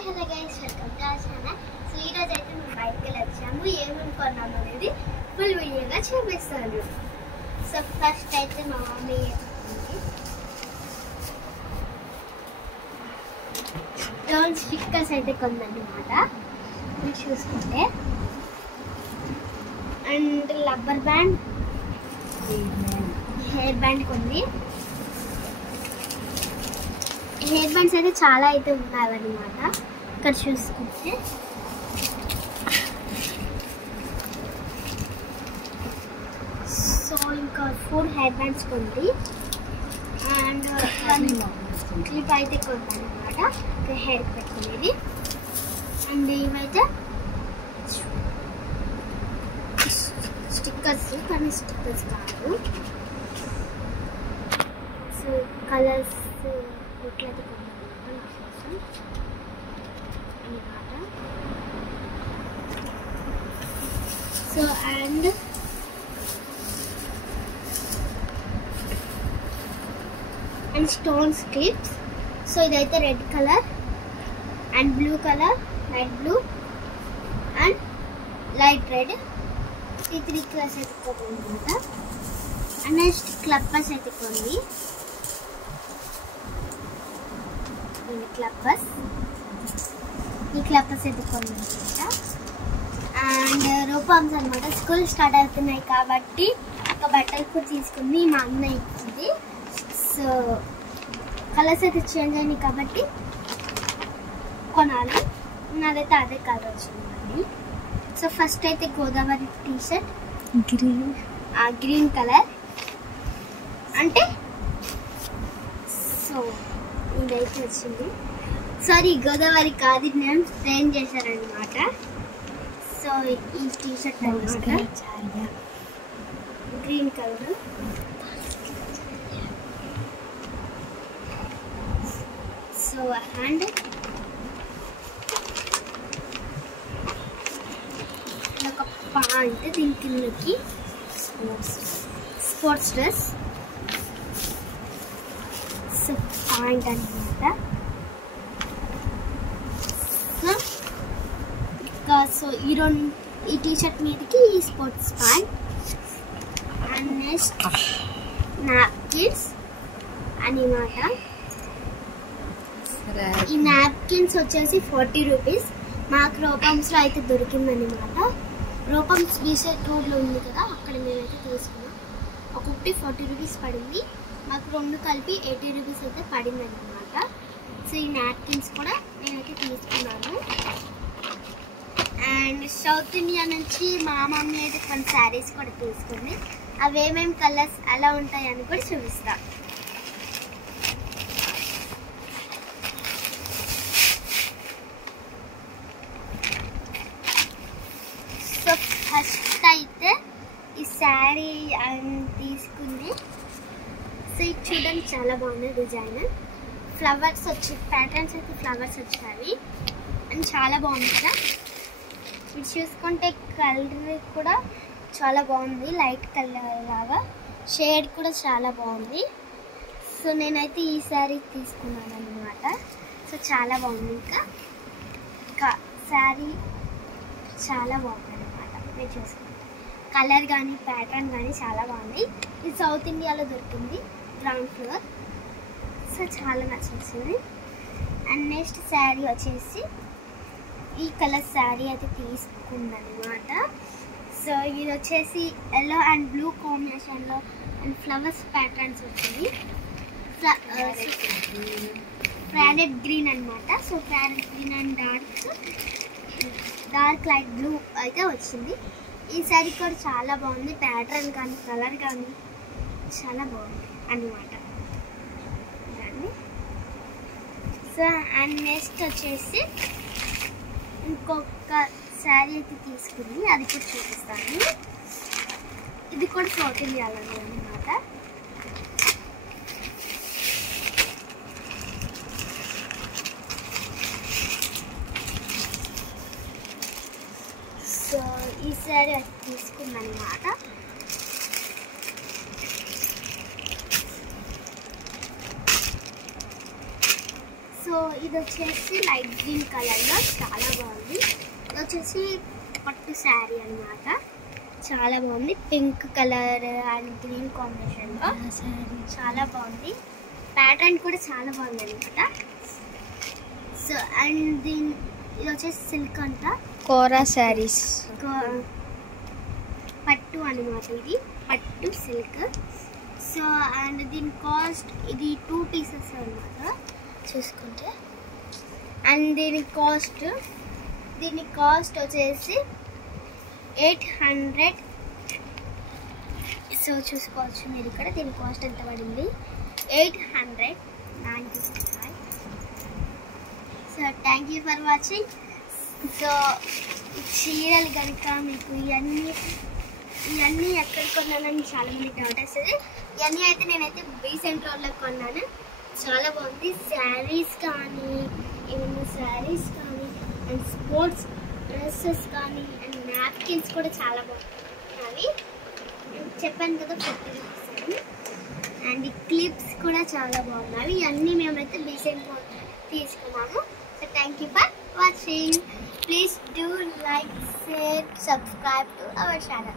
Hi hello guys, welcome to our channel. So ఈరోజు అయితే మేము బయటకి వచ్చాము. ఏమేమి కొన్నాము అనేది ఫుల్ వీడియోగా చూపిస్తాను. సో ఫస్ట్ అయితే మా మమ్మీ స్టోన్ స్టిక్కర్స్ అయితే కొందన్నమాట, మీరు చూసుకుంటే. And rubber band, hair band కొన్ని. హెయిర్ బ్యాండ్స్ అయితే చాలా అయితే ఉన్నాయన్నమాట ఇక్కడ చూసుకుంటే. సో ఇంకా 4 హెయిర్ బ్యాండ్స్ కొంది అండ్ 1 క్లిప్ అయితే కొందన్నమాట హెయిర్ పెట్టుకునేది. అండ్ ఇవైతే స్టిక్కర్స్, కానీ స్టిక్కర్స్ కాదు. సో కలర్స్ ఎట్లయితే అన్నమాట. So and stones clips. So ఇదైతే red colour and blue colour, light blue and light red, ఈ 3 కలర్స్ అయితే కొన్ని అనమాట. అండ్ నెక్స్ట్ క్లప్పర్స్ అయితే కొన్ని, ఈ క్లప్పర్స్ అయితే కొన్ని అనమాట. అండ్ రూపమ్స్ అనమాట. స్కూల్ స్టార్ట్ అవుతున్నాయి కాబట్టి ఒక బట్టలు కూడా తీసుకుంది మా అన్న ఇచ్చింది. సో కలర్స్ అయితే చేంజ్ అయినాయి కాబట్టి కొనాలి. నాదైతే అదే కలర్ వచ్చింది. సో ఫస్ట్ అయితే గోదావరి టీషర్ట్, గ్రీన్ కలర్ అంటే. సో ఇదైతే వచ్చింది. సారీ, గోదావరి కాదు, నేను ట్రైన్ చేశారనమాట. సో ఈ టీషర్ట్ అనమాట గ్రీన్ కలర్. సో హ్యాండ్ ఒక ప్యాంట్, దీని కిందకి స్పోర్ట్స్ డ్రెస్. సో ప్యాంట్ అనమాట. సో ఈ టీషర్ట్ మీదకి ఈ sports pant. And next napkins అనమాట. ఈ నాప్కిన్స్ వచ్చేసి 40 రూపీస్. మాకు రూపమ్స్లో అయితే దొరికిందనమాట. రూపమ్స్ బీసెట్ రోడ్లో ఉంది కదా, అక్కడ మేమైతే తీసుకున్నాం. ఒక్కొక్కటి 40 రూపీస్ పడింది. మాకు 2 కలిపి 80 రూపీస్ అయితే పడింది అనమాట. సో ఈ నాప్కిన్స్ కూడా నేనైతే తీసుకున్నాను. అండ్ సౌత్ ఇండియా నుంచి మా మమ్మీ అయితే కొన్ని శారీస్ కూడా తీసుకుంది. అవి ఏమేమి కలర్స్ ఎలా ఉంటాయని కూడా చూపిస్తా. సో ఫస్ట్ అయితే ఈ శారీ తీసుకుంది. సో ఇది చూడడానికి చాలా బాగుంది డిజైన్. ఫ్లవర్స్ వచ్చి ప్యాటర్న్స్ అయితే ఫ్లవర్స్ వచ్చాయి అండ్ చాలా బాగుంది కదా. ఇది చూసుకుంటే కలర్ కూడా చాలా బాగుంది, లైట్ కలర్ లాగా. షేడ్ కూడా చాలా బాగుంది. సో నేనైతే ఈ శారీ తీసుకున్నాను అనమాట. సో చాలా బాగుంది. ఇంకా శారీ చాలా బాగుంది అనమాట. మీరు చూసుకుంటే కలర్ కానీ ప్యాటర్న్ కానీ చాలా బాగుంది. ఇది సౌత్ ఇండియాలో దొరికింది, గ్రౌండ్ ఫ్లోర్. సో చాలా నచ్చింది. అండ్ నెక్స్ట్ శారీ వచ్చేసి ఈ కలర్ శారీ అయితే తీసుకుందనమాట. సో ఇది వచ్చేసి ఎల్లో అండ్ బ్లూ కాంబినేషన్లో అండ్ ఫ్లవర్స్ ప్యాటర్న్స్ వచ్చింది. ప్యారెట్ గ్రీన్ అనమాట. So parrot green and dark light blue అయితే వచ్చింది. ఈ శారీ కూడా చాలా బాగుంది. ప్యాటర్న్ కానీ కలర్ కానీ చాలా బాగుంది అన్నమాట. సో అండ్ నెక్స్ట్ వచ్చేసి ఇంకొక శారీ అయితే తీసుకుంది, అది కూడా చూపిస్తాను. ఇది కూడా సౌత్ ఇండియాలో అనమాట. సో ఈ శారీ అది తీసుకుందనమాట. సో సో ఇది వచ్చేసి లైట్ గ్రీన్ కలర్లో చాలా బాగుంది. ఇది వచ్చేసి పట్టు శారీ అన్నమాట. చాలా బాగుంది, పింక్ కలర్ అండ్ గ్రీన్ కాంబినేషన్లో చాలా బాగుంది. ప్యాటర్న్ కూడా చాలా బాగుంది అనమాట. సో అండ్ ఇది వచ్చేసి సిల్క్ అంట, కోరా శారీస్ పట్టు అనమాట. ఇది పట్టు సిల్క్. సో అండ్ దీని కాస్ట్, ఇది 2 పీసెస్ అనమాట చూసుకుంటే. అండ్ దీని కాస్ట్ వచ్చేసి 800. సో చూసుకోవచ్చు మీరు ఇక్కడ దీని కాస్ట్ ఎంత పడింది, 895. So thank you for watching. So చీరలు కనుక మీకు ఇవన్నీ ఎక్కడ కొన్నానని చాలామంది డౌట్ వస్తుంది. ఇవన్నీ అయితే నేనైతే బీ సెంట్రల్లో కొన్నాను. చాలా బాగుంది. శారీస్ కానీ ఏమన్నా శారీస్ కానీ అండ్ స్పోర్ట్స్ డ్రెస్సెస్ కానీ అండ్ నాప్కిన్స్ కూడా చాలా బాగున్నాయి. చెప్పాను కదా 40 రూపీస్. అండ్ ఈ క్లిప్స్ కూడా చాలా బాగున్నాయి. ఇవన్నీ మేమైతే బీ సెంట్లో తీసుకున్నాము. So thank you for watching. Please do like, share, subscribe to our channel.